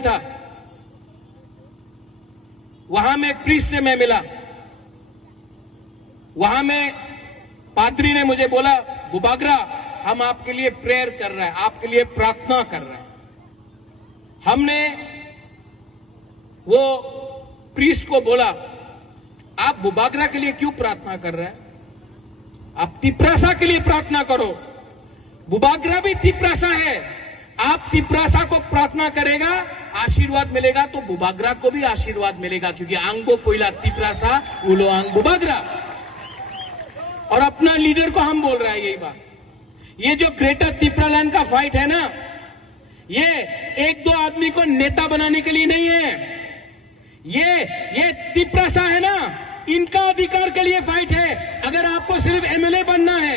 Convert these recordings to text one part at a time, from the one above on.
था, वहां में प्रीस्ट से मैं मिला। वहां में पादरी ने मुझे बोला, बुबागरा हम आपके लिए प्रेयर कर रहे हैं, आपके लिए प्रार्थना कर रहे हैं। हमने वो प्रीस्ट को बोला, आप बुबागरा के लिए क्यों प्रार्थना कर रहे हैं? आप तिपरासा के लिए प्रार्थना करो। बुबागरा भी तिपरासा है। आप तिपरासा को प्रार्थना करेगा, आशीर्वाद मिलेगा, तो बुबागरा को भी आशीर्वाद मिलेगा, क्योंकि आंगो कोयला तिपरासा उलो आंग बुबागरा। और अपना लीडर को हम बोल रहे हैं यही बात। ये जो ग्रेटर तिपरालैंड का फाइट है ना, ये एक दो आदमी को नेता बनाने के लिए नहीं है। ये तिपरासा है ना, इनका अधिकार के लिए फाइट है। अगर आपको सिर्फ एमएलए बनना है,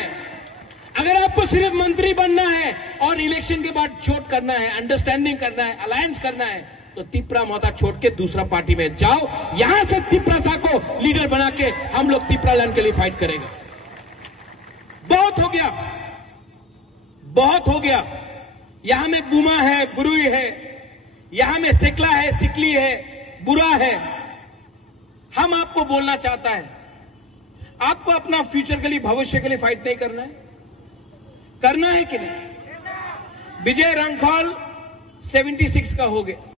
अगर आपको सिर्फ मंत्री बनना है और इलेक्शन के बाद छोड़ करना है, अंडरस्टैंडिंग करना है, अलायंस करना है, तो तिपरा मोहता छोड़ के दूसरा पार्टी में जाओ। यहां से तिपरासा को लीडर बना के हम लोग तिपरालैंड के लिए फाइट करेंगे। बहुत हो गया, बहुत हो गया। यहां में बुमा है, बुरुई है, यहां में सिकला है, सिकली है, बुरा है। हम आपको बोलना चाहता है, आपको अपना फ्यूचर के लिए, भविष्य के लिए फाइट नहीं करना है? करना है कि नहीं? विजय रणखौल 76 का हो गया।